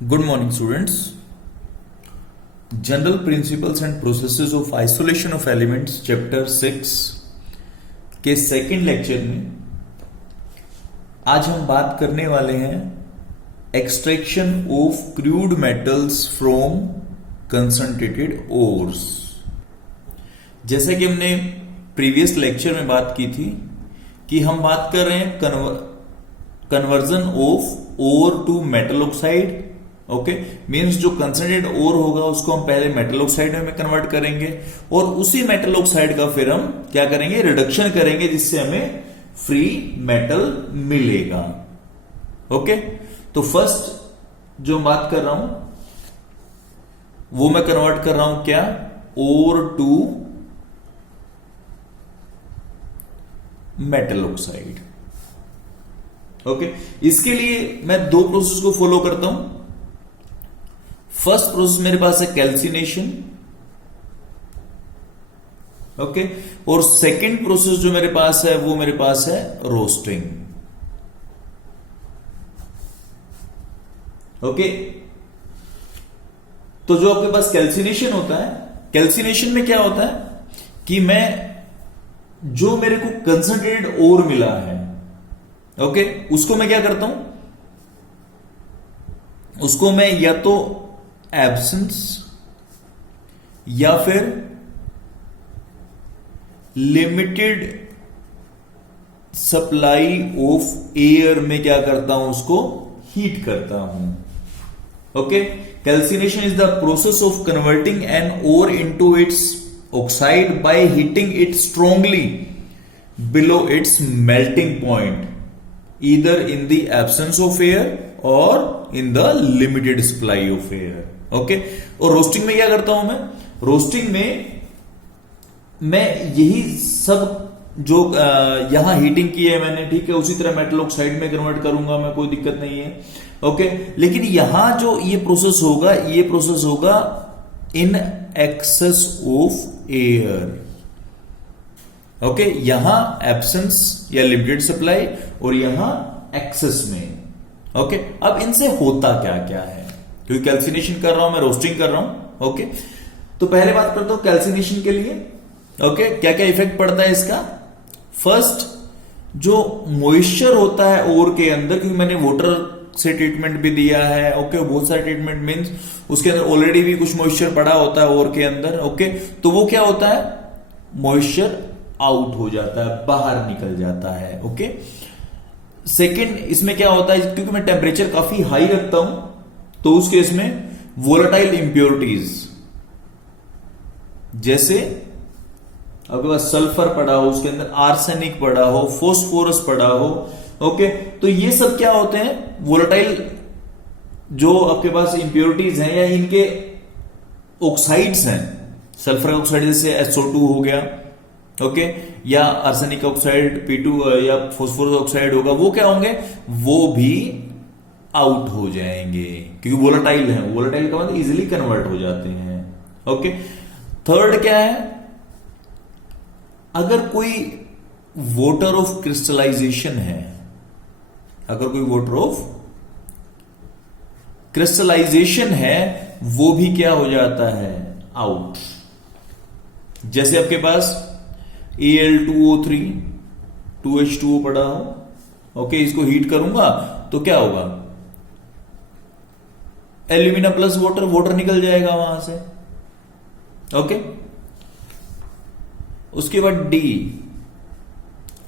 Good morning, students. General Principles and Processes of Isolation of Elements, Chapter 6 के second lecture में आज हम बात करने वाले हैं extraction of crude metals from concentrated ores. जैसे कि हमने प्रीवियस लेक्चर में बात की थी कि हम बात कर रहे हैं conversion of ore to metal oxide. Okay, means जो कंसंट्रेटेड ओर होगा उसको हम पहले मेटल ऑक्साइड में कन्वर्ट करेंगे और उसी मेटल ऑक्साइड का फिर हम क्या करेंगे, रिडक्शन करेंगे, जिससे हमें फ्री मेटल मिलेगा। ओके, तो फर्स्ट जो बात कर रहा हूं वो मैं कन्वर्ट कर रहा हूं क्या, ओर टू मेटल ऑक्साइड। ओके, इसके लिए मैं दो प्रोसेस को फॉलो करता हूं। फर्स्ट प्रोसेस मेरे पास है कैल्सिनेशन, ओके, और सेकंड प्रोसेस जो मेरे पास है वो मेरे पास है रोस्टिंग। ओके, तो जो आपके पास कैल्सिनेशन होता है, कैल्सिनेशन में क्या होता है कि मैं जो मेरे को कंसंट्रेटेड ओर मिला है, ओके, उसको मैं क्या करता हूं, उसको मैं या तो एब्सेंस या फिर लिमिटेड सप्लाई ऑफ एयर में क्या करता हूं, उसको हीट करता हूं। Okay, calcination is the process of converting an ore into its oxide by heating it strongly below its melting point, either in the absence of air or in the limited supply of air. Okay, और roasting में क्या करता हूं मैं, roasting में मैं यही सब जो यहां हीटिंग की है मैंने, ठीक है, उसी तरह मेटल ऑक्साइड में कन्वर्ट करूंगा मैं, कोई दिक्कत नहीं है। ओके, लेकिन यहां जो ये प्रोसेस होगा, ये प्रोसेस होगा in excess of air. Okay, यहां एब्सेंस या लिमिटेड सप्लाई और यहां एक्सेस में। ओके, अब इनसे होता क्या क्या है, क्योंकि कैल्सिनेशन कर रहा हूं मैं, रोस्टिंग कर रहा हूं। ओके, तो पहले बात करता हूं कैल्सिनेशन के लिए। ओके, क्या क्या इफेक्ट पड़ता है इसका। फर्स्ट, जो मॉइस्चर होता है ओर के अंदर, क्योंकि मैंने वाटर से ट्रीटमेंट भी दिया है। ओके, बहुत सारे ट्रीटमेंट मीन्स उसके अंदर ऑलरेडी भी कुछ मॉइस्चर पड़ा होता है ओर के अंदर। ओके, तो वो क्या होता है, मॉइस्चर आउट हो जाता है, बाहर निकल जाता है। ओके, सेकंड, इसमें क्या होता है, क्योंकि मैं टेम्परेचर काफी हाई रखता हूं, तो उस केस में वोलेटाइल इंप्योरिटीज, जैसे आपके पास सल्फर पड़ा हो, उसके अंदर आर्सेनिक पड़ा हो, फोस्फोरस पड़ा हो। ओके, तो ये सब क्या होते हैं, वोलेटाइल जो आपके पास इंप्योरिटीज हैं या इनके ऑक्साइड्स हैं, सल्फर ऑक्साइड जैसे SO2 हो गया, ओके, या आर्सेनिक ऑक्साइड P2 या फोस्फोरस ऑक्साइड होगा, वो क्या होंगे, वो भी आउट हो जाएंगे, क्योंकि वोलेटाइल है। वोलेटाइल का मतलब इजीली कन्वर्ट हो जाते हैं। ओके, थर्ड क्या है, अगर कोई वाटर ऑफ क्रिस्टलाइजेशन है, अगर कोई वाटर ऑफ क्रिस्टलाइजेशन है, वो भी क्या हो जाता है, आउट। जैसे आपके पास Al2O3 2H2O पड़ा हो, ओके, इसको हीट करूंगा तो क्या होगा, एल्यूमिना प्लस वाटर, वाटर निकल जाएगा वहां से। ओके, उसके बाद डी,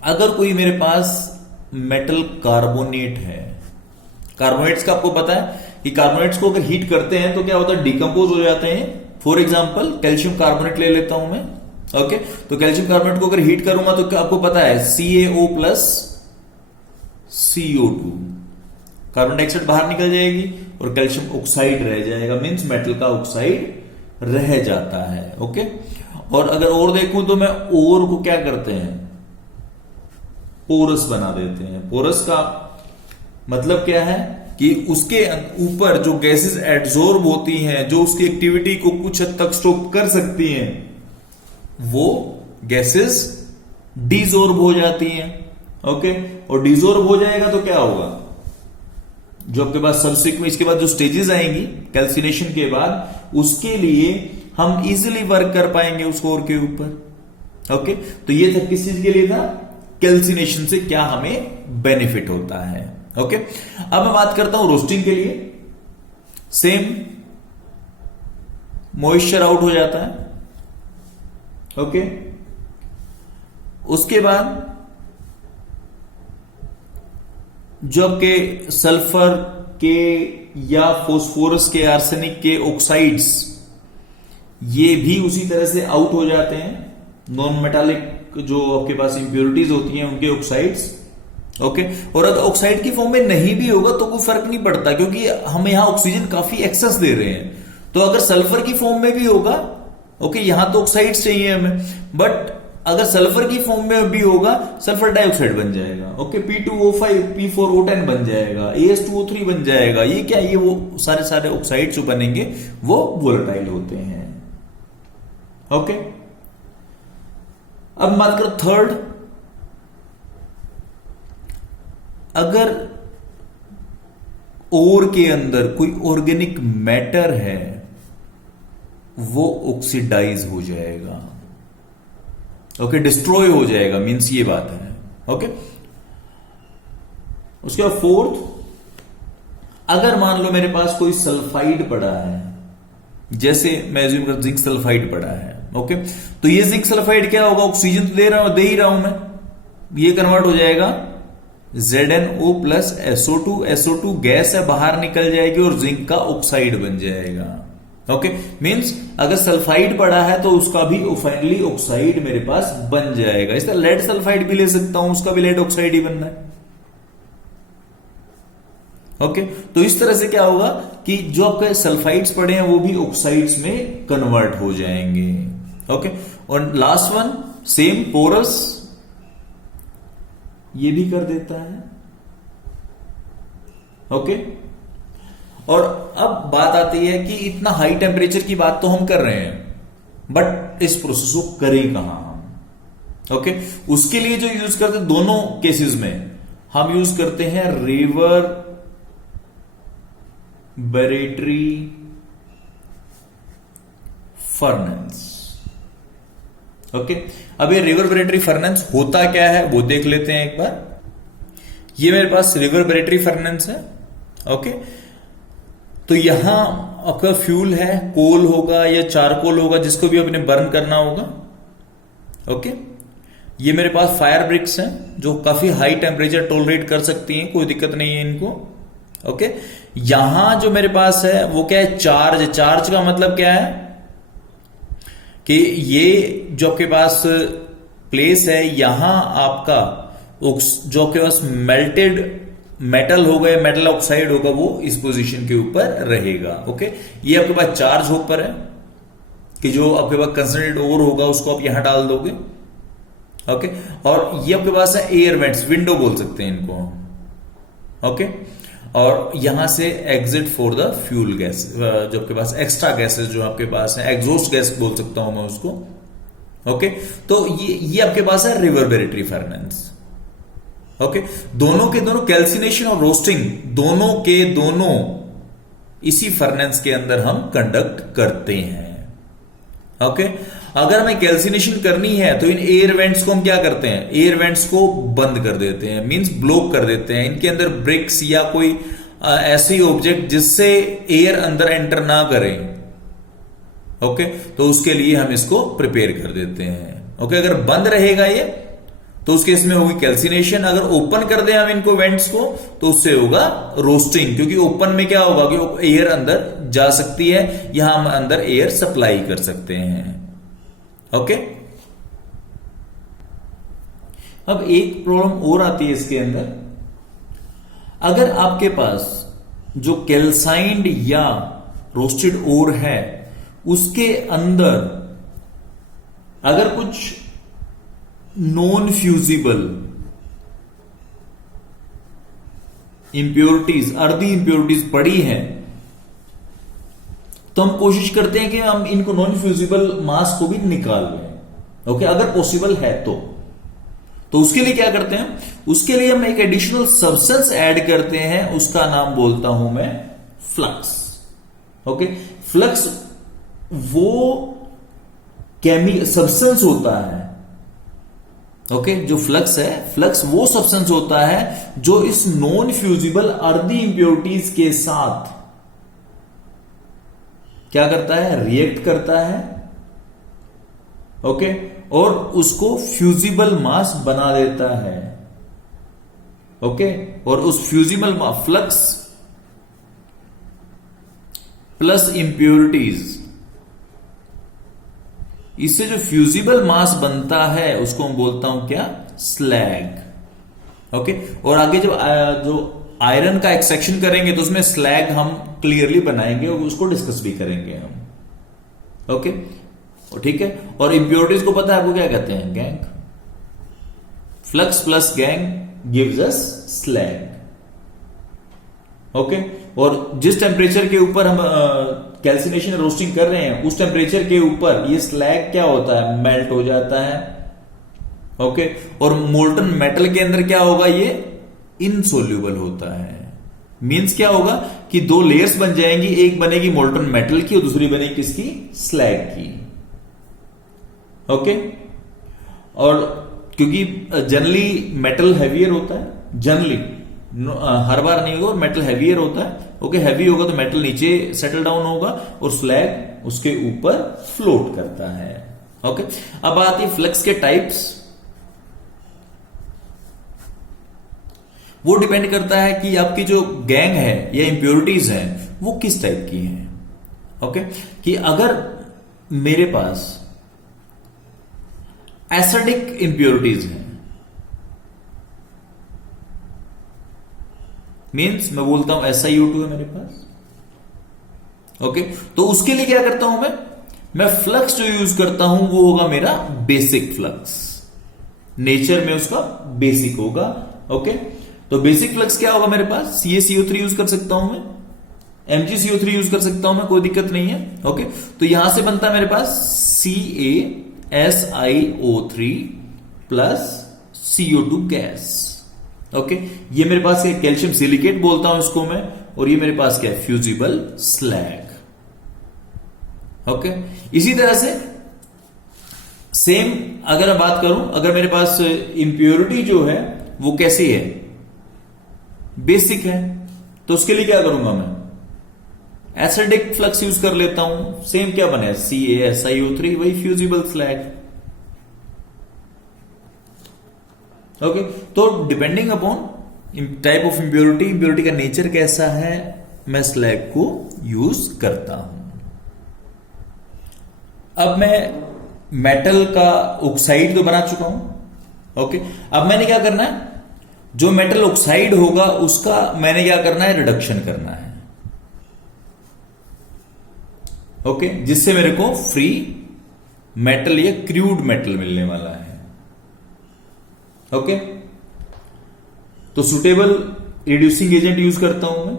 अगर कोई मेरे पास मेटल कार्बोनेट है, कार्बोनेट्स का आपको पता है कि कार्बोनेट्स को अगर हीट करते हैं तो क्या होता है, डिकम्पोज हो जाते हैं। फॉर एग्जांपल कैल्शियम कार्बोनेट ले लेता हूं मैं। ओके, तो कैल्शियम कार्बोनेट को अगर हीट करूंगा तो क्या आपको पता है, CaO plus CO2, carbon dioxide बाहर निकल जाएगी और कैल्शियम ऑक्साइड रह जाएगा, मींस मेटल का ऑक्साइड रह जाता है। ओके, और अगर और देखूं तो मैं ओर को क्या करते हैं, पोरस बना देते हैं। पोरस का मतलब क्या है कि उसके ऊपर जो गैसेस एब्जॉर्ब होती हैं, जो उसकी एक्टिविटी को कुछ हद तक स्टॉप कर सकती हैं, वो गैसेस डिसॉर्ब हो जाती हैं। ओके, और डिसॉर्ब हो जाएगा तो क्या होगा, जो आपके पास सबसिक्वेंट इसके बाद जो स्टेजेस आएंगी कैल्सिनेशन के बाद, उसके लिए हम इजिली वर्क कर पाएंगे उस कोर के ऊपर। ओके, तो ये था किस चीज के लिए था, कैल्सिनेशन से क्या हमें बेनिफिट होता है। ओके, अब मैं बात करता हूं रोस्टिंग के लिए। सेम मॉइस्चर आउट हो जाता है। ओके, उसके बाद जो आपके सल्फर के या फोस्फोरस के, आर्सेनिक के ऑक्साइड्स, ये भी उसी तरह से आउट हो जाते हैं। नॉन मेटालिक जो आपके पास इंप्योरिटीज होती हैं उनके ऑक्साइड्स। ओके, और अगर ऑक्साइड की फॉर्म में नहीं भी होगा तो कोई फर्क नहीं पड़ता, क्योंकि हम यहां ऑक्सीजन काफी एक्सेस दे रहे हैं। तो अगर सल्फर की फॉर्म में भी होगा, ओके, यहां तो ऑक्साइड्स चाहिए हमें, बट अगर सल्फर की फॉर्म में भी होगा, सल्फर डाइऑक्साइड बन जाएगा। ओके, P2O5 P4O10 बन जाएगा, AS2O3 बन जाएगा। ये क्या, ये वो सारे ऑक्साइड जो बनेंगे वो वोलेटाइल होते हैं। ओके, अब बात करो थर्ड, अगर ओर के अंदर कोई ऑर्गेनिक मैटर है वो ऑक्सीडाइज हो जाएगा। ओके, डिस्ट्रॉय हो जाएगा, मीन्स ये बात है। ओके, उसके बाद फोर्थ, अगर मान लो मेरे पास कोई सल्फाइड पड़ा है, जैसे मैं एज्यूम कर जिंक सल्फाइड पड़ा है। ओके, तो ये जिंक सल्फाइड क्या होगा, ऑक्सीजन तो दे ही रहा हूं मैं, ये कन्वर्ट हो जाएगा ZnO plus SO2। SO2 gas है, बाहर निकल जाएगी और जिंक का ऑक्साइड बन जाएगा। ओके, मींस अगर सल्फाइड पड़ा है तो उसका भी फाइनली ऑक्साइड मेरे पास बन जाएगा। इस तरह लेड सल्फाइड भी ले सकता हूं, उसका भी लेड ऑक्साइड ही बनना है। ओके, तो इस तरह से क्या होगा कि जो आपके सल्फाइड्स पड़े हैं वो भी ऑक्साइड्स में कन्वर्ट हो जाएंगे। ओके, और लास्ट वन सेम पोरस, ये भी कर देता है। ओके, और अब बात आती है कि इतना हाई टेम्परेचर की बात तो हम कर रहे हैं, बट इस प्रोसेस को करें कहां हम। ओके, उसके लिए जो यूज करते हैं दोनों केसेस में हम यूज करते हैं रिवर्बरेटरी फर्नेस। ओके, अब ये रिवर्बरेटरी फर्नेस होता क्या है वो देख लेते हैं एक बार। ये मेरे पास रिवर्बरेटरी फर्नेस है। ओके, तो यहां आपका फ्यूल है, कोल होगा या चारकोल होगा, जिसको भी अपने बर्न करना होगा। ओके, ये मेरे पास फायर ब्रिक्स हैं जो काफी हाई टेम्परेचर टॉलरेट कर सकती हैं, कोई दिक्कत नहीं है इनको। ओके, यहां जो मेरे पास है वो क्या है, चार्ज। चार्ज का मतलब क्या है कि ये जो आपके पास प्लेस है, यहां आपका जो आपके पास मेल्टेड मेटल होगा या मेटल ऑक्साइड होगा वो इस पोजीशन के ऊपर रहेगा। ओके, ये आपके पास चार्ज होपर है कि जो आपके पास कंसंट्रेटेड ओर होगा उसको आप यहां डाल दोगे। ओके, और ये आपके पास है एयर वेंट्स, विंडो बोल सकते हैं इनको। ओके, और यहां से exit for the fuel gas, जो आपके पास एक्स्ट्रा गैसेस जो आपके पास है, एग्जॉस्ट गैस बोल सकता हूं मैं उसको। ओके, तो ये आपके पास है रिवर्बरेटरी फर्नेस। ओके, दोनों के दोनों कैल्सिनेशन और रोस्टिंग दोनों के दोनों इसी फर्नेस के अंदर हम कंडक्ट करते हैं। ओके, अगर हमें कैल्सिनेशन करनी है तो इन एयर वेंट्स को हम क्या करते हैं, एयर वेंट्स को बंद कर देते हैं, मींस ब्लॉक कर देते हैं। इनके अंदर ब्रिक्स या कोई ऐसी ऑब्जेक्ट जिससे एयर अंदर एंटर ना करें। ओके, तो उसके लिए हम इसको प्रिपेयर कर देते हैं। ओके, अगर बंद रहेगा ये तो उस केस में होगी कैल्सिनेशन। अगर ओपन कर दें हम इनको वेंट्स को तो उससे होगा रोस्टिंग, क्योंकि ओपन में क्या होगा कि एयर अंदर जा सकती है, यहां हम अंदर एयर सप्लाई कर सकते हैं। ओके, अब एक प्रॉब्लम और आती है इसके अंदर, अगर आपके पास जो कैल्साइंड या रोस्टेड ओर है उसके अंदर अगर कुछ नॉन फ्यूजिबल इंप्योरिटीज, अर्धी इंप्योरिटीज पड़ी हैं, तो हम कोशिश करते हैं कि हम इनको नॉन फ्यूजिबल मास को भी निकाल लें। ओके, अगर पॉसिबल है तो उसके लिए क्या करते हैं, उसके लिए हम एक एडिशनल सब्सटेंस ऐड करते हैं, उसका नाम बोलता हूं मैं फ्लक्स। ओके, फ्लक्स वो सब्सटेंस होता है। ओके, जो फ्लक्स है, फ्लक्स वो सब्सटेंस होता है जो इस नॉन फ्यूजिबल अर्दी इंप्योरिटीज के साथ क्या करता है, रिएक्ट करता है। ओके, और उसको फ्यूजिबल मास बना देता है। ओके, और उस फ्यूजिबल फ्लक्स प्लस इंप्योरिटीज, इससे जो फ्यूजिबल मास बनता है उसको हम बोलता हूं क्या, स्लैग। ओके, और आगे जो आयरन का एक्सट्रैक्शन करेंगे तो उसमें स्लैग हम क्लियरली बनाएंगे और उसको डिस्कस भी करेंगे हम। ओके, ठीक है। और इंप्योरिटीज को पता है आपको क्या कहते हैं, gang. Flux plus gang gives us slag. Okay, और जिस टेम्परेचर के ऊपर हम कैल्सिनेशन रोस्टिंग कर रहे हैं, उस टेम्परेचर के ऊपर ये स्लैग क्या होता है, मेल्ट हो जाता है। ओके, और मोल्टन मेटल के अंदर क्या होगा, ये इनसोल्यूबल होता है। मींस क्या होगा कि दो लेयर्स बन जाएंगी, एक बनेगी मोल्टन मेटल की और दूसरी बनेगी किसकी, स्लैग की। ओके, और क्योंकि जनरली मेटल हैवियर होता है, जनरली हर बार नहीं होगा, और मेटल हैवियर होता है। ओके, हैवी होगा तो मेटल नीचे सेटल डाउन होगा और स्लैग उसके ऊपर फ्लोट करता है। ओके, अब आती है फ्लक्स के टाइप्स। वो डिपेंड करता है कि आपकी जो गैंग है या इंप्योरिटीज है वो किस टाइप की है। ओके, कि अगर मेरे पास एसिडिक इंप्योरिटीज हैं, मीन्स मैं बोलता हूं SiO2 है मेरे पास। ओके, तो उसके लिए क्या करता हूं मैं फ्लक्स जो यूज करता हूं वो होगा मेरा बेसिक फ्लक्स, नेचर में उसका बेसिक होगा। ओके, तो बेसिक फ्लक्स क्या होगा मेरे पास, CaCO3 यूज कर सकता हूं मैं, MgCO3 यूज कर सकता हूं मैं, कोई दिक्कत नहीं है। ओके, तो यहां से बनता है मेरे पास CaSiO3 plus CO2 gas. Okay, ये मेरे पास है कैल्शियम सिलिकेट बोलता हूं इसको मैं, और ये मेरे पास क्या है, फ्यूजिबल स्लैग। ओके, इसी तरह से सेम अगर मैं बात करूं, अगर मेरे पास इंप्योरिटी जो है वो कैसी है, बेसिक है, तो उसके लिए क्या करूंगा मैं, एसिडिक फ्लक्स यूज कर लेता हूं। सेम क्या बने, CaSiO3, वही फ्यूजिबल स्लैग। ओके, तो depending upon type of impurity, impurity का नेचर कैसा है, मैं स्लैग को यूज करता हूं। अब मैं मेटल का ऑक्साइड तो बना चुका हूं। ओके, अब मैंने क्या करना है, जो मेटल ऑक्साइड होगा उसका मैंने क्या करना है, रिडक्शन करना है। ओके, जिससे मेरे को फ्री मेटल या क्रूड मेटल मिलने वाला है। ओके, तो सुटेबल रिड्यूसिंग एजेंट यूज करता हूं मैं।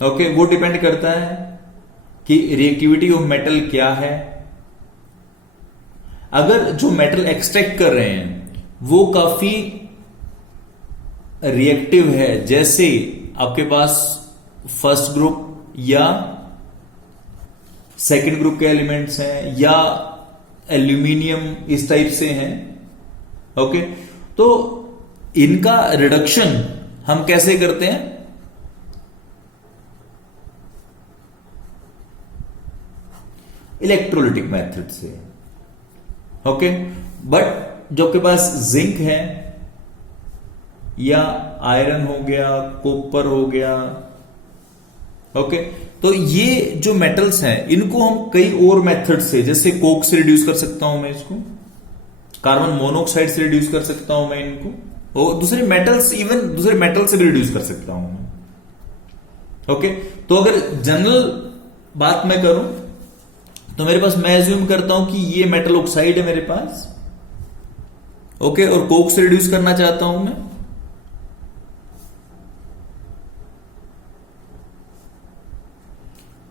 ओके, वो डिपेंड करता है कि रिएक्टिविटी ऑफ मेटल क्या है। अगर जो मेटल एक्सट्रैक्ट कर रहे हैं वो काफी रिएक्टिव है, जैसे आपके पास फर्स्ट ग्रुप या सेकंड ग्रुप के एलिमेंट्स हैं, या एल्यूमिनियम इस टाइप से हैं। ओके, तो इनका रिडक्शन हम कैसे करते हैं, इलेक्ट्रोलिटिक मेथड से। ओके, बट जो आपके पास जिंक है या आयरन हो गया, कॉपर हो गया, ओके, तो ये जो मेटल्स हैं इनको हम कई और मेथड से, जैसे कोक से रिड्यूस कर सकता हूं मैं इसको, कार्बन मोनोऑक्साइड से रिड्यूस कर सकता हूं मैं इनको, और दूसरे मेटल्स, इवन दूसरे मेटल से भी रिड्यूस कर सकता हूं मैं। ओके, तो अगर जनरल बात मैं करूं तो मेरे पास, मैं एज्यूम करता हूं कि ये मेटल ऑक्साइड है मेरे पास। ओके, और कोक से रिड्यूस करना चाहता हूं मैं,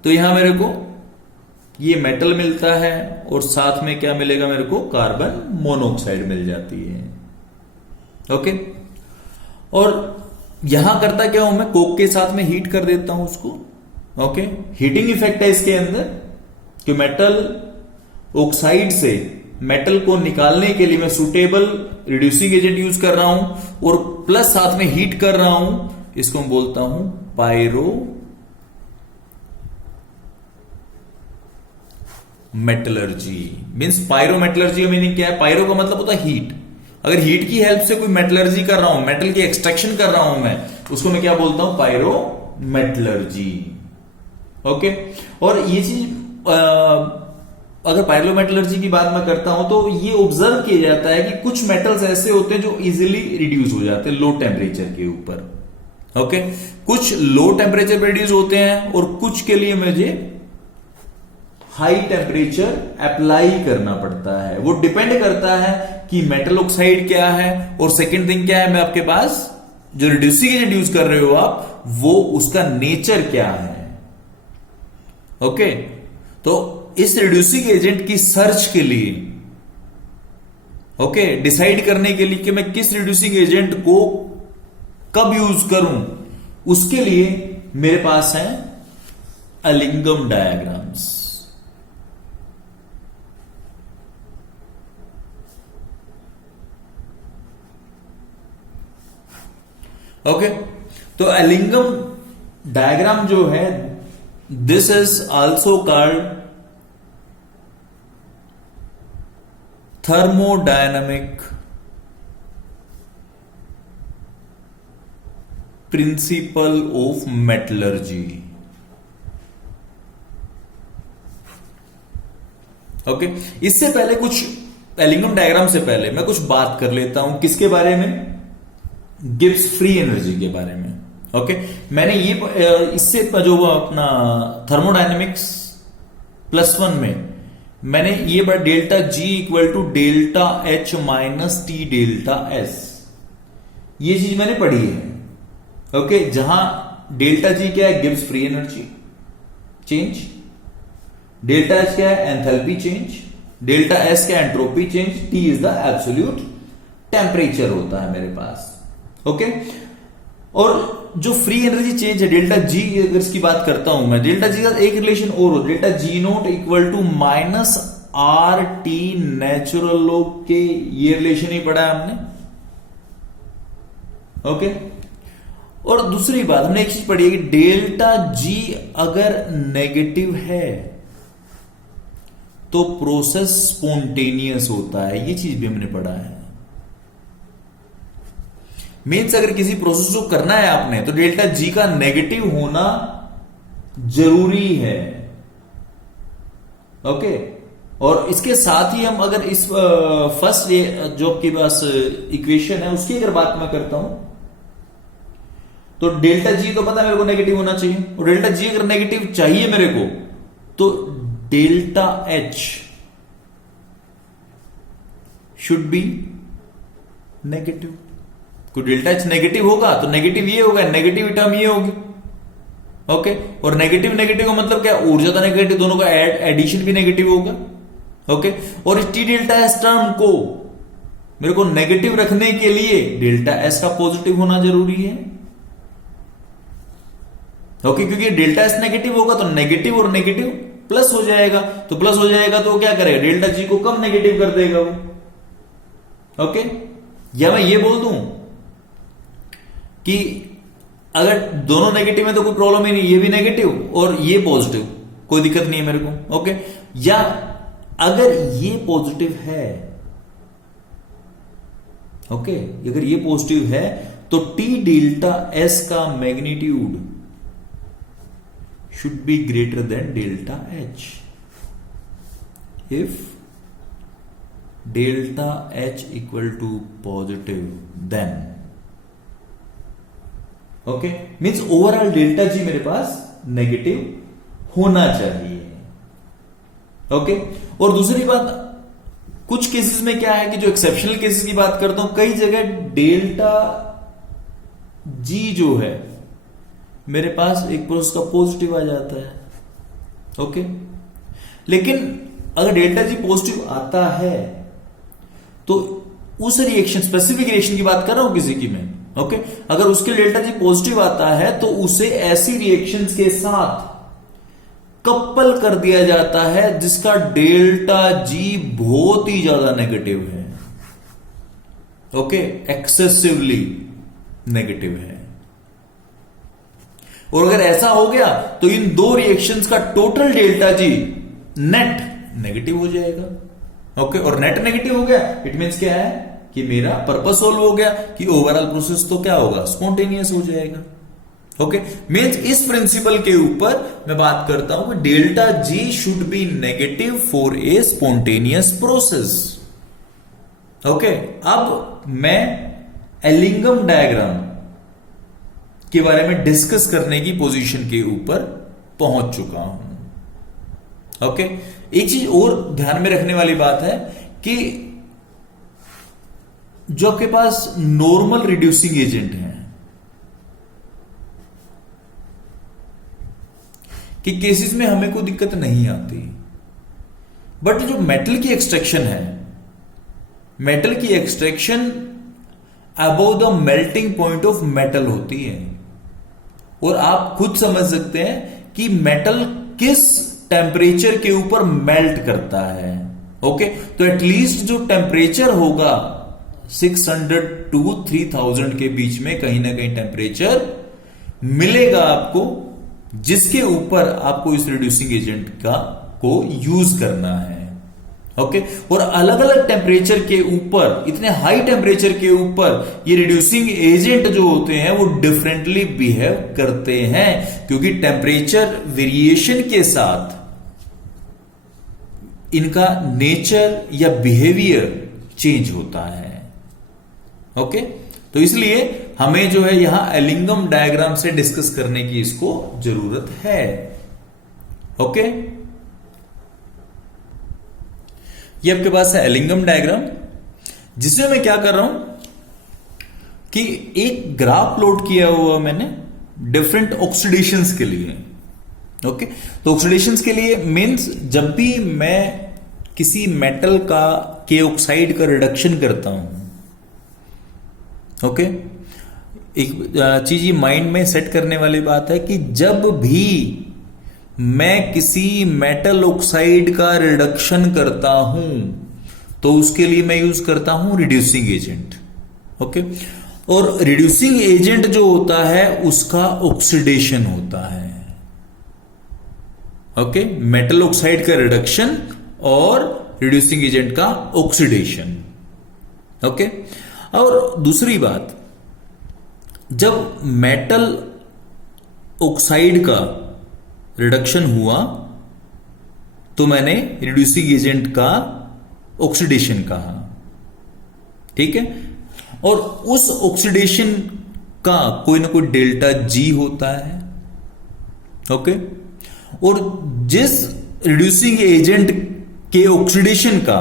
तो यहां मेरे को ये मेटल मिलता है और साथ में क्या मिलेगा मेरे को, कार्बन मोनोऑक्साइड मिल जाती है। ओके, और यहां करता क्या हूं मैं, कोक के साथ में हीट कर देता हूं उसको। ओके, हीटिंग इफेक्ट है इसके अंदर कि मेटल ऑक्साइड से मेटल को निकालने के लिए मैं सुटेबल रिड्यूसिंग एजेंट यूज कर रहा हूं और प्लस साथ में हीट कर रहा हूं। इसको मैं बोलता हूं pyrometallurgy. Means pyrometallurgy का मीनिंग क्या है, पायरो का मतलब होता है हीट। अगर हीट की हेल्प से कोई मेटलर्जी कर रहा हूं, मेटल की एक्सट्रैक्शन कर रहा हूं मैं, उसको मैं क्या बोलता हूं, पायरो मेटलर्जी। ओके, और ये चीज अगर पायरोमेटलर्जी की बात मैं करता हूं तो ये ऑब्जर्व किया जाता है कि कुछ मेटल्स ऐसे होते हैं जो इजीली रिड्यूस हो जाते हैं लो टेम्परेचर के ऊपर। ओके, कुछ लो टेम्परेचर पे रिड्यूस होते हैं और कुछ के लिए मुझे हाई टेम्परेचर अप्लाई करना पड़ता है। वो डिपेंड करता है कि मेटल ऑक्साइड क्या है और सेकेंड थिंग क्या है, मैं आपके पास जो रिड्यूसिंग एजेंट यूज कर रहे हो आप, वो उसका नेचर क्या है। ओके, तो इस रिड्यूसिंग एजेंट की सर्च के लिए, ओके, डिसाइड करने के लिए कि मैं किस रिड्यूसिंग एजेंट को कब यूज करूं, उसके लिए मेरे पास है एलिंगम डायग्राम्स। ओके, तो एलिंगम डायग्राम जो है, this is also called thermodynamic principle of metallurgy. Okay, इससे पहले कुछ एलिंगम डायग्राम से पहले मैं कुछ बात कर लेता हूं किसके बारे में, गिब्स फ्री एनर्जी के बारे में। ओके, मैंने ये इससे जो अपना थर्मोडायनेमिक्स +1 में मैंने ये बात delta G equal to delta H minus T delta S, ये चीज मैंने पढ़ी है। ओके, जहां डेल्टा G क्या है, Gibbs free energy change, delta H क्या है, एंथैल्पी चेंज, डेल्टा S क्या है, entropy change, T is the absolute temperature होता है मेरे पास। ओके, और जो फ्री एनर्जी चेंज है डेल्टा G, अगर इसकी बात करता हूं मैं, डेल्टा G का एक रिलेशन और हो, delta G not equal to minus R T natural log K, ये रिलेशन ही पढ़ा है हमने। ओके, और दूसरी बात हमने एक चीज पढ़ी है कि डेल्टा G अगर नेगेटिव है तो प्रोसेस स्पॉन्टेनियस होता है, ये चीज भी हमने पढ़ा है। मीन्स अगर किसी प्रोसेस को करना है आपने तो डेल्टा G का नेगेटिव होना जरूरी है। ओके, और इसके साथ ही हम अगर इस फर्स्ट जो आपके पास इक्वेशन है उसकी अगर बात मैं करता हूं तो डेल्टा G तो पता है मेरे को नेगेटिव होना चाहिए, और डेल्टा G अगर नेगेटिव चाहिए मेरे को तो delta H should be negative. तो डेल्टा H नेगेटिव होगा तो नेगेटिव ये होगा, नेगेटिव टर्म ये होगी। ओके, और नेगेटिव नेगेटिव का मतलब क्या, ऊर्जा तो नेगेटिव, दोनों का एडिशन भी नेगेटिव होगा। ओके, और इस टी डेल्टा एस टर्म को मेरे को नेगेटिव रखने के लिए डेल्टा एस का पॉजिटिव होना जरूरी है। ओके, क्योंकि डेल्टा एस नेगेटिव होगा तो नेगेटिव और नेगेटिव प्लस हो जाएगा, तो प्लस हो जाएगा तो क्या करेगा, डेल्टा जी को कम नेगेटिव कर देगा वो। ओके, या मैं ये बोल दूं कि अगर दोनों नेगेटिव है तो कोई प्रॉब्लम ही नहीं, ये भी नेगेटिव और ये पॉजिटिव, कोई दिक्कत नहीं है मेरे को। ओके, या अगर ये पॉजिटिव है, ओके, अगर ये पॉजिटिव है तो टी डेल्टा एस का magnitude should be greater than delta H. If delta H equal to positive, then okay, means overall delta G मेरे पास नेगेटिव होना चाहिए। ओके, और दूसरी बात, कुछ केसेस में क्या है कि जो एक्सेप्शनल केसेस की बात करता हूं, कई जगह डेल्टा G जो है मेरे पास एक प्रोसेस का पॉजिटिव आ जाता है। ओके, लेकिन अगर डेल्टा जी पॉजिटिव आता है तो उस रिएक्शन, स्पेसिफिक रिएक्शन की बात कर रहा हूं किसी की मैं, ओके, अगर उसके डेल्टा जी पॉजिटिव आता है तो उसे ऐसी रिएक्शंस के साथ कपल कर दिया जाता है जिसका डेल्टा जी बहुत ही ज्यादा नेगेटिव है, ओके, एक्सेसिवली नेगेटिव है। और अगर ऐसा हो गया तो इन दो रिएक्शंस का total delta G net negative हो जाएगा, ओके, और नेट नेगेटिव हो गया इट मींस क्या है कि मेरा पर्पस सोल्व हो गया कि ओवरऑल प्रोसेस तो क्या होगा, स्पॉन्टेनियस हो जाएगा, ओके। मींस इस प्रिंसिपल के ऊपर मैं बात करता हूं कि delta G should be negative for a spontaneous process, okay. अब मैं एलिंगम डायग्राम के बारे में डिस्कस करने की पोजीशन के ऊपर पहुंच चुका हूं, ओके। एक चीज और ध्यान में रखने वाली बात है कि जो आपके पास नॉर्मल रिड्यूसिंग एजेंट है कि केसेस में हमें कोई दिक्कत नहीं आती, बट जो मेटल की एक्सट्रैक्शन है, मेटल की extraction above the melting point of metal होती है, और आप खुद समझ सकते हैं कि मेटल किस टेम्परेचर के ऊपर मेल्ट करता है, ओके। तो एटलीस्ट जो टेम्परेचर होगा 600 टू 3000 के बीच में कहीं ना कहीं टेम्परेचर मिलेगा आपको, जिसके ऊपर आपको इस रिड्यूसिंग एजेंट को यूज करना है, ओके। और अलग अलग टेम्परेचर के ऊपर, इतने हाई टेम्परेचर के ऊपर ये रिड्यूसिंग एजेंट जो होते हैं वो डिफरेंटली बिहेव करते हैं, क्योंकि टेम्परेचर वेरिएशन के साथ इनका नेचर या बिहेवियर चेंज होता है, ओके। तो इसलिए हमें जो है यहां एलिंगम डायग्राम से डिस्कस करने की इसको जरूरत है, ओके। ये आपके पास है एलिंगम डायग्राम, जिसमें मैं क्या कर रहा हूं कि एक ग्राफ प्लॉट किया हुआ मैंने डिफरेंट ऑक्सीडेशंस के लिए, ओके। तो ऑक्सीडेशंस के लिए मींस जब भी मैं किसी मेटल के ऑक्साइड का रिडक्शन करता हूं, ओके, एक चीज ये माइंड में सेट करने वाली बात है कि जब भी मैं किसी मेटल ऑक्साइड का रिडक्शन करता हूं तो उसके लिए मैं यूज करता हूं रिड्यूसिंग एजेंट, ओके। और रिड्यूसिंग एजेंट जो होता है उसका ऑक्सीडेशन होता है, ओके, मेटल ऑक्साइड का रिडक्शन और रिड्यूसिंग एजेंट का ऑक्सीडेशन, ओके। और दूसरी बात, जब मेटल ऑक्साइड का रिडक्शन हुआ तो मैंने रिड्यूसिंग एजेंट का ऑक्सीडेशन कहा, ठीक है। और उस ऑक्सीडेशन का कोई ना कोई डेल्टा जी होता है, ओके। और जिस रिड्यूसिंग एजेंट के ऑक्सीडेशन का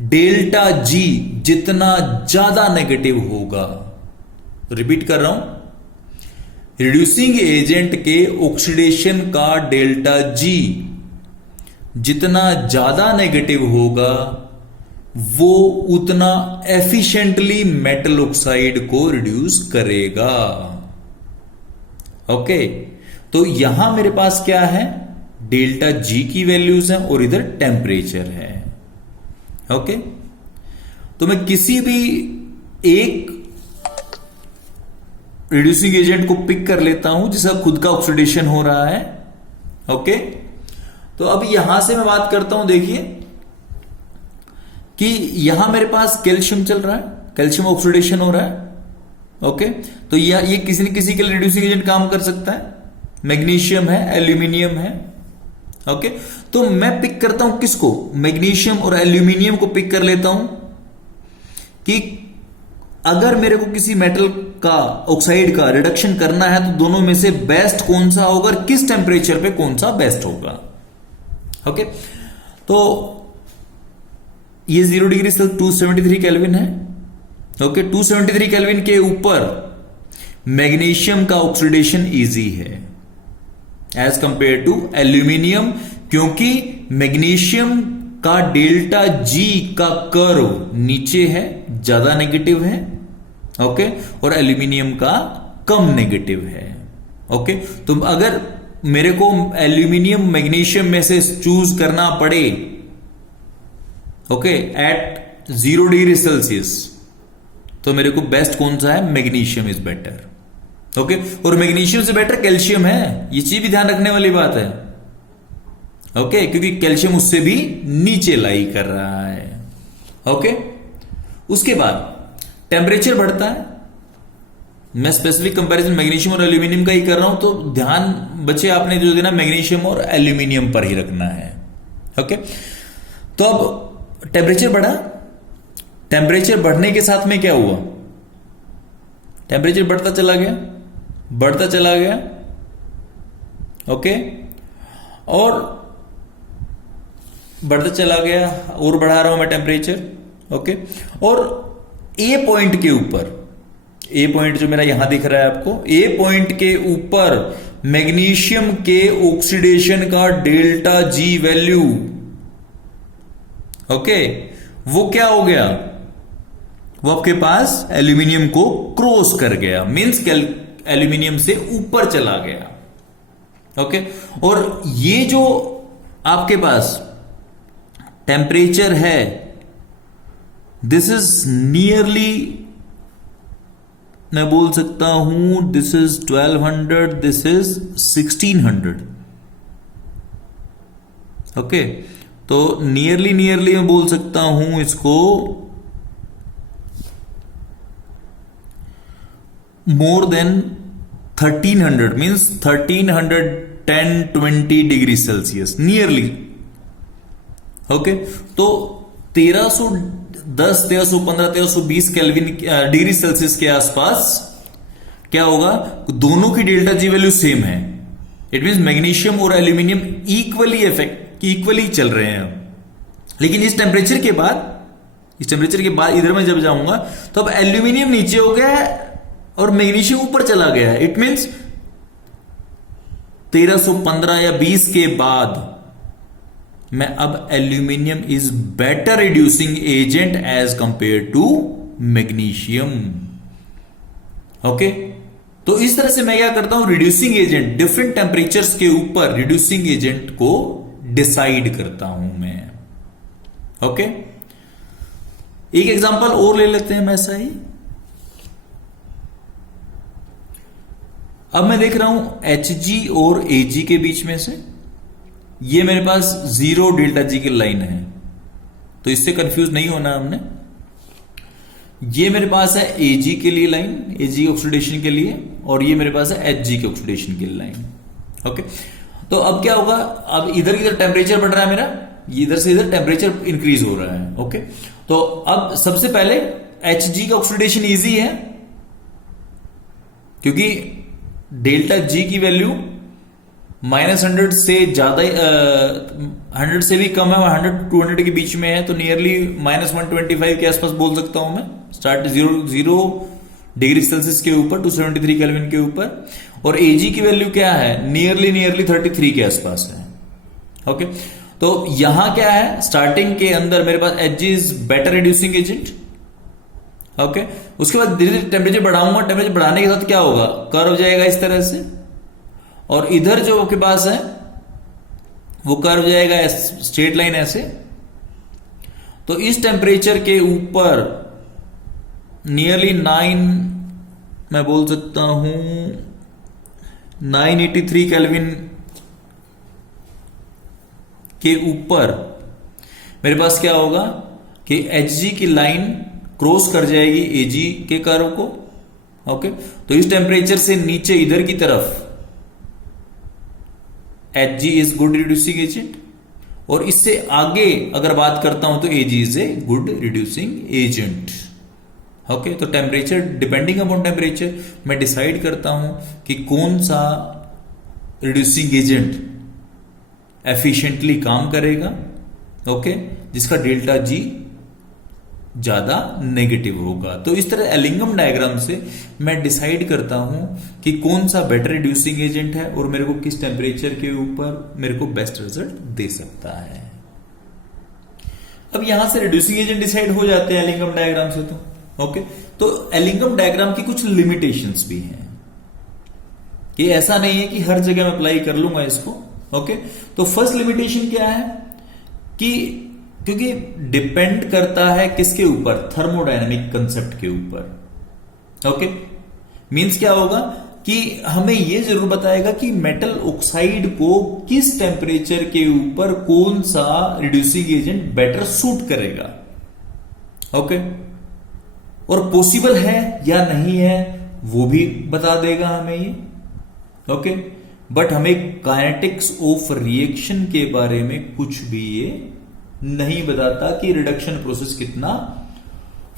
डेल्टा जी जितना ज्यादा नेगेटिव होगा, रिपीट कर रहा हूं, रिड्यूसिंग एजेंट के ऑक्सीडेशन का डेल्टा जी जितना ज्यादा नेगेटिव होगा वो उतना एफिशिएंटली मेटल ऑक्साइड को रिड्यूस करेगा, ओके। तो यहां मेरे पास क्या है, डेल्टा जी की वैल्यूज हैं और इधर टेम्परेचर है, ओके। तो मैं किसी भी एक रिड्यूसिंग एजेंट को पिक कर लेता हूं जिसका खुद का ऑक्सीडेशन हो रहा है, ओके। तो अब यहां से मैं बात करता हूं, देखिए कि यहां मेरे पास कैल्शियम चल रहा है, कैल्शियम ऑक्सीडेशन हो रहा है, ओके। तो ये किसी न किसी के लिए रिड्यूसिंग एजेंट काम कर सकता है, मैग्नीशियम है, एल्यूमिनियम है, ओके। तो मैं पिक करता हूं किसको, मैग्नीशियम और एल्यूमिनियम को पिक कर लेता हूं कि अगर मेरे को किसी मेटल का ऑक्साइड का रिडक्शन करना है तो दोनों में से बेस्ट कौन सा होगा, किस टेम्परेचर पे कौन सा बेस्ट होगा, ओके। तो ये 0 डिग्री से 273 केल्विन है, ओके। 273 केल्विन के ऊपर मैग्नीशियम का ऑक्सीडेशन इजी है एज कंपेयर टू एल्यूमिनियम, क्योंकि मैग्नीशियम का डेल्टा जी का कर्व नीचे है, ज्यादा नेगेटिव है, ओके, और एल्यूमिनियम का कम नेगेटिव है, ओके। तो अगर मेरे को एल्यूमिनियम मैग्नीशियम में से चूज करना पड़े, ओके, एट 0 डिग्री सेल्सियस, तो मेरे को बेस्ट कौन सा है? Magnesium is better, okay. और मैग्नीशियम से बेटर कैल्शियम है, ये चीज भी ध्यान रखने वाली बात है, ओके, क्योंकि कैल्शियम उससे भी नीचे लाई कर रहा है, ओके। उसके बाद टेम्परेचर बढ़ता है, मैं स्पेसिफिक कंपैरिजन मैग्नीशियम और एल्यूमिनियम का ही कर रहा हूं, तो ध्यान बचे आपने जो देना मैग्नीशियम और एल्यूमिनियम पर ही रखना है, ओके। तो अब टेम्परेचर बढ़ा, टेम्परेचर बढ़ने के साथ में क्या हुआ? टेम्परेचर बढ़ता चला गया, बढ़ता चला गया, ओके, और बढ़ता चला गया, और बढ़ा रहा हूं मैं टेम्परेचर, ओके। और ए पॉइंट के ऊपर, ए पॉइंट जो मेरा यहां दिख रहा है आपको, ए पॉइंट के ऊपर मैग्नीशियम के ऑक्सीडेशन का डेल्टा जी वैल्यू, ओके, वो क्या हो गया? वो आपके पास एल्यूमिनियम को क्रॉस कर गया, मींस एल्यूमिनियम से ऊपर चला गया, ओके। और ये जो आपके पास टेम्परेचर है, दिस इज नियरली, मैं बोल सकता हूं this is 1200, this is 1600, okay. तो नियरली मैं बोल सकता हूं इसको more than 1300, means 1310-20 degree Celsius, nearly, okay. तो 1310, 1315, 1320 केल्विन डिग्री सेल्सियस के आसपास क्या होगा? दोनों की डेल्टा जी वैल्यू सेम है, इट मीन मैग्नीशियम और एल्यूमिनियम इक्वली चल रहे हैं। लेकिन इस टेम्परेचर के बाद इधर मैं जब जाऊंगा तो अब एल्यूमिनियम नीचे हो गया है और मैग्नीशियम ऊपर चला गया है, इट मीन्स 1315 या 20 के बाद मैं अब aluminium is better reducing agent as compare to magnesium, okay. तो इस तरह से मैं क्या करता हूं, रिड्यूसिंग एजेंट, डिफरेंट टेम्परेचर्स के ऊपर रिड्यूसिंग एजेंट को डिसाइड करता हूं मैं, ओके। एक एग्जांपल और ले लेते हैं ऐसा ही। अब मैं देख रहा हूं Hg और Ag के बीच में से, ये मेरे पास 0 डेल्टा जी की लाइन है, तो इससे कंफ्यूज नहीं होना हमने। ये मेरे पास है Ag के लिए लाइन, Ag ऑक्सीडेशन के लिए, और ये मेरे पास है Hg के ऑक्सीडेशन के लिए लाइन, ओके। तो अब क्या होगा, अब इधर टेम्परेचर बढ़ रहा है मेरा, इधर से इधर टेम्परेचर इंक्रीज हो रहा है, ओके। तो अब सबसे पहले Hg का ऑक्सीडेशन इजी है, क्योंकि डेल्टा जी की वैल्यू -100 से ज्यादा, 100 से भी कम है, 100-200 के बीच में है, तो नियरली -125 के आसपास बोल सकता हूं मैं, स्टार्ट 0 डिग्री सेल्सियस के ऊपर 273 केल्विन के ऊपर। और Ag की वैल्यू क्या है? नियरली 33 के आसपास है, ओके। तो यहां क्या है, स्टार्टिंग के अंदर मेरे पास Hg is better reducing agent, okay. उसके बाद धीरे धीरे टेम्परेचर बढ़ाऊंगा, टेम्परेचर बढ़ाने के साथ क्या होगा, कर्व जाएगा इस तरह से, और इधर जो आपके पास है वो कर्व जाएगा स्ट्रेट लाइन ऐसे। तो इस टेम्परेचर के ऊपर नियरली 9, मैं बोल सकता हूं 983 केल्विन के ऊपर मेरे पास क्या होगा कि Hg की लाइन क्रॉस कर जाएगी Ag के कर्व को, ओके। तो इस टेम्परेचर से नीचे इधर की तरफ Hg is good reducing agent, और इससे आगे अगर बात करता हूं तो Ag is a good reducing agent, okay. तो टेम्परेचर, डिपेंडिंग अपॉन टेम्परेचर मैं डिसाइड करता हूं कि कौन सा रिड्यूसिंग एजेंट एफिशिएंटली काम करेगा, ओके, जिसका डेल्टा जी ज्यादा नेगेटिव होगा। तो इस तरह एलिंगम डायग्राम से मैं डिसाइड करता हूं कि कौन सा बेटर रिड्यूसिंग एजेंट है और मेरे को किस टेम्परेचर के ऊपर मेरे को बेस्ट रिजल्ट दे सकता है। अब यहां से रिड्यूसिंग एजेंट डिसाइड हो जाते हैं एलिंगम डायग्राम से। तो ओके, तो एलिंगम डायग्राम की कुछ लिमिटेशंस भी हैं। ये ऐसा नहीं है कि हर जगह मैं अप्लाई कर लूंगा इसको। ओके, तो फर्स्ट लिमिटेशन क्या है कि क्योंकि डिपेंड करता है किसके ऊपर, थर्मोडायनेमिक कंसेप्ट के ऊपर। ओके, मींस क्या होगा कि हमें यह जरूर बताएगा कि मेटल ऑक्साइड को किस टेम्परेचर के ऊपर कौन सा रिड्यूसिंग एजेंट बेटर सूट करेगा। ओके, और पॉसिबल है या नहीं है वो भी बता देगा हमें ये। ओके, बट हमें काइनेटिक्स ऑफ रिएक्शन के बारे में कुछ भी ये नहीं बताता कि रिडक्शन प्रोसेस कितना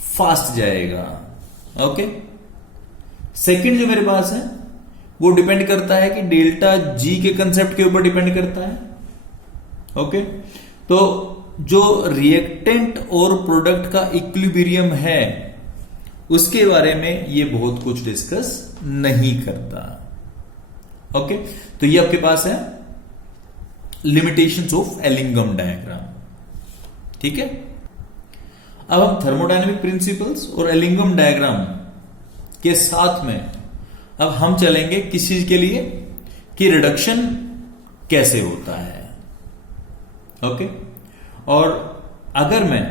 फास्ट जाएगा। ओके, सेकंड जो मेरे पास है वो डिपेंड करता है कि डेल्टा जी के कंसेप्ट के ऊपर डिपेंड करता है। ओके, तो जो रिएक्टेंट और प्रोडक्ट का इक्विलिब्रियम है उसके बारे में ये बहुत कुछ डिस्कस नहीं करता। ओके, तो ये आपके पास है लिमिटेशंस ऑफ एलिंगम डायग्राम। ठीक है, अब हम थर्मोडायनेमिक प्रिंसिपल्स और एलिंगम डायग्राम के साथ में अब हम चलेंगे किस चीज के लिए कि रिडक्शन कैसे होता है। ओके, और अगर मैं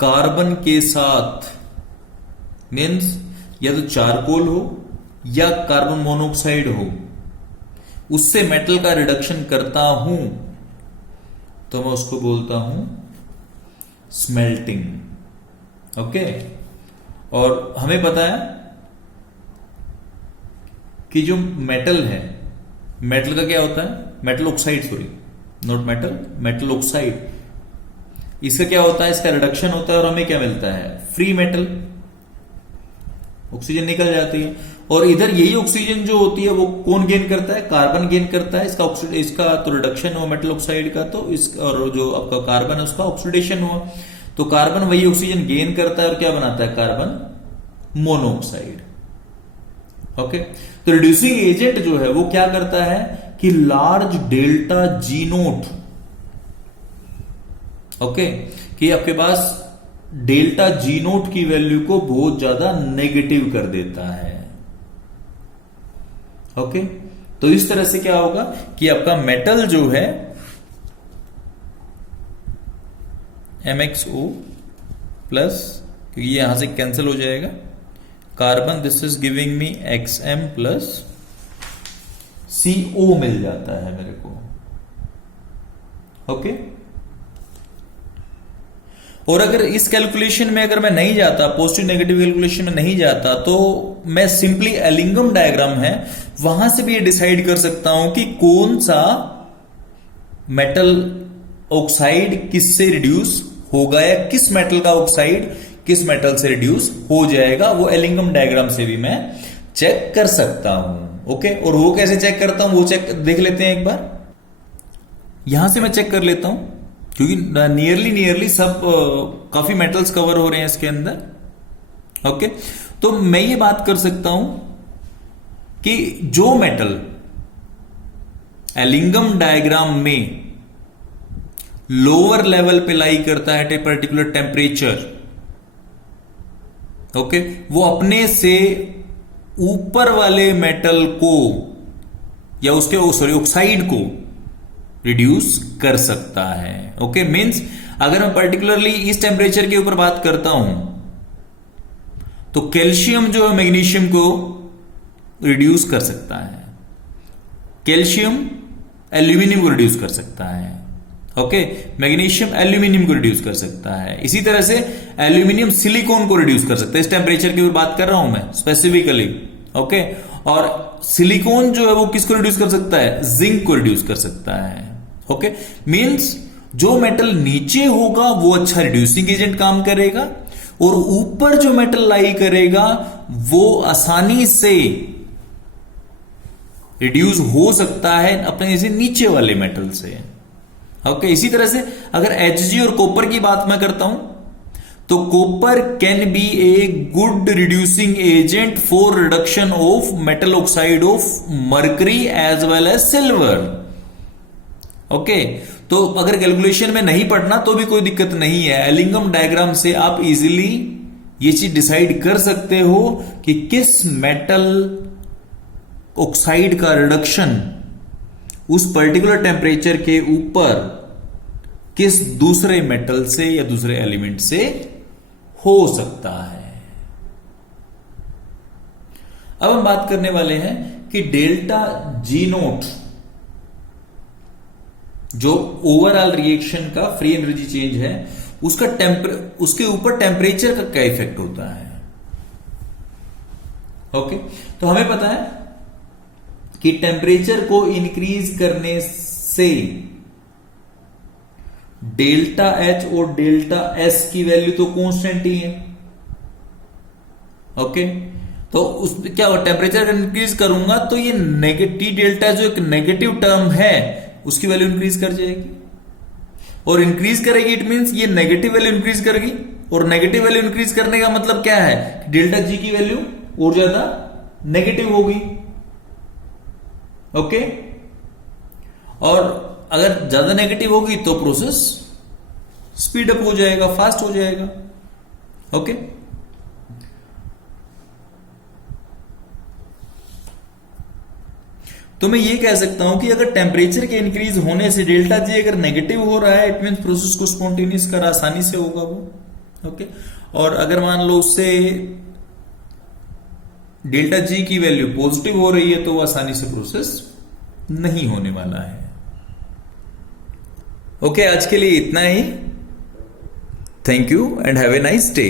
कार्बन के साथ मीन्स या तो चारकोल हो या कार्बन मोनोऑक्साइड हो उससे मेटल का रिडक्शन करता हूं तो मैं उसको बोलता हूं स्मेल्टिंग। ओके, और हमें पता है कि जो मेटल है, मेटल का क्या होता है, metal oxide, sorry not metal, metal oxide, इसका क्या होता है, इसका रिडक्शन होता है और हमें क्या मिलता है, फ्री मेटल, ऑक्सीजन निकल जाती है। और इधर यही ऑक्सीजन जो होती है वो कौन गेन करता है, कार्बन गेन करता है। इसका तो रिडक्शन हुआ मेटल ऑक्साइड का, तो इस और जो आपका कार्बन है उसका ऑक्सीडेशन हुआ, तो कार्बन वही ऑक्सीजन गेन करता है और क्या बनाता है, कार्बन मोनोऑक्साइड। ओके, तो रिड्यूसिंग एजेंट जो है वो क्या करता है कि large delta G note, okay, कि आपके पास डेल्टा जी नोट की वैल्यू को बहुत ज्यादा नेगेटिव कर देता है। ओके, तो इस तरह से क्या होगा कि आपका मेटल जो है MXO प्लस, क्योंकि ये यहां से कैंसिल हो जाएगा, carbon this is giving me XM plus CO मिल जाता है मेरे को। ओके, और अगर इस कैलकुलेशन में अगर मैं नहीं जाता, पॉजिटिव नेगेटिव कैलकुलेशन में नहीं जाता, तो मैं सिंपली एलिंगम डायग्राम है वहां से भी ये डिसाइड कर सकता हूं कि कौन सा मेटल ऑक्साइड किससे रिड्यूस होगा या किस मेटल का ऑक्साइड किस मेटल से रिड्यूस हो जाएगा, वो एलिंगम डायग्राम से भी मैं चेक कर सकता हूं। ओके, और वो कैसे चेक करता हूं वो चेक देख लेते हैं एक बार। यहां से मैं चेक कर लेता हूं क्योंकि नियरली सब काफी मेटल्स कवर हो रहे हैं इसके अंदर। ओके, तो मैं ये बात कर सकता हूं कि जो मेटल एलिंगम डायग्राम में लोअर लेवल पे लाई करता है एट पर्टिकुलर टेम्परेचर, ओके, वो अपने से ऊपर वाले मेटल को या उसके ऑक्साइड को रिड्यूस कर सकता है। ओके, मींस अगर मैं पर्टिकुलरली इस टेम्परेचर के ऊपर बात करता हूं तो कैल्शियम जो है मैग्नीशियम को रिड्यूस कर सकता है, कैल्शियम एल्यूमिनियम को रिड्यूस कर सकता है। ओके, मैग्नीशियम एल्यूमिनियम को रिड्यूस कर सकता है। इसी तरह से एल्यूमिनियम सिलिकॉन को रिड्यूस कर सकता है। इस टेम्परेचर की बात कर रहा हूं मैं स्पेसिफिकली। ओके, और सिलिकॉन जो है वो किसको रिड्यूस कर सकता है, जिंक को रिड्यूस कर सकता है। ओके, मींस जो मेटल नीचे होगा वो अच्छा रिड्यूसिंग एजेंट काम करेगा और ऊपर जो मेटल लाई करेगा वो आसानी से रिड्यूस हो सकता है अपने से नीचे वाले मेटल से। ओके, इसी तरह से अगर Hg और कॉपर की बात मैं करता हूं तो copper can be a good reducing agent for reduction of metal oxide of mercury as well as silver. Okay, तो अगर कैलकुलेशन में नहीं पढ़ना तो भी कोई दिक्कत नहीं है, एलिंगम डायग्राम से आप इजीली ये चीज डिसाइड कर सकते हो कि किस मेटल ऑक्साइड का रिडक्शन उस पर्टिकुलर टेम्परेचर के ऊपर किस दूसरे मेटल से या दूसरे एलिमेंट से हो सकता है। अब हम बात करने वाले हैं कि डेल्टा जी नोट जो ओवरऑल रिएक्शन का फ्री एनर्जी चेंज है उसका उसके ऊपर टेम्परेचर का क्या इफेक्ट होता है। ओके, तो हमें पता है कि टेम्परेचर को इंक्रीज करने से डेल्टा एच और डेल्टा एस की वैल्यू तो कांस्टेंट ही है। ओके, तो उस क्या होगा, टेम्परेचर इंक्रीज करूंगा तो ये नेगेटिव डेल्टा जो एक नेगेटिव टर्म है उसकी वैल्यू इंक्रीज कर जाएगी, और इंक्रीज करेगी इट मींस ये नेगेटिव वैल्यू इंक्रीज करेगी, और नेगेटिव वैल्यू इंक्रीज करने का मतलब क्या है, डेल्टा जी की वैल्यू और ज्यादा नेगेटिव होगी। ओके, और अगर ज्यादा नेगेटिव होगी तो प्रोसेस स्पीड अप हो जाएगा, फास्ट हो जाएगा। ओके, तो मैं ये कह सकता हूं कि अगर टेम्परेचर के इंक्रीज होने से डेल्टा जी अगर नेगेटिव हो रहा है इट मीन प्रोसेस को स्पॉन्टेनियस कर आसानी से होगा वो। ओके, और अगर मान लो उससे डेल्टा जी की वैल्यू पॉजिटिव हो रही है तो वो आसानी से प्रोसेस नहीं होने वाला है। ओके, आज के लिए इतना ही। Thank you and have a nice day.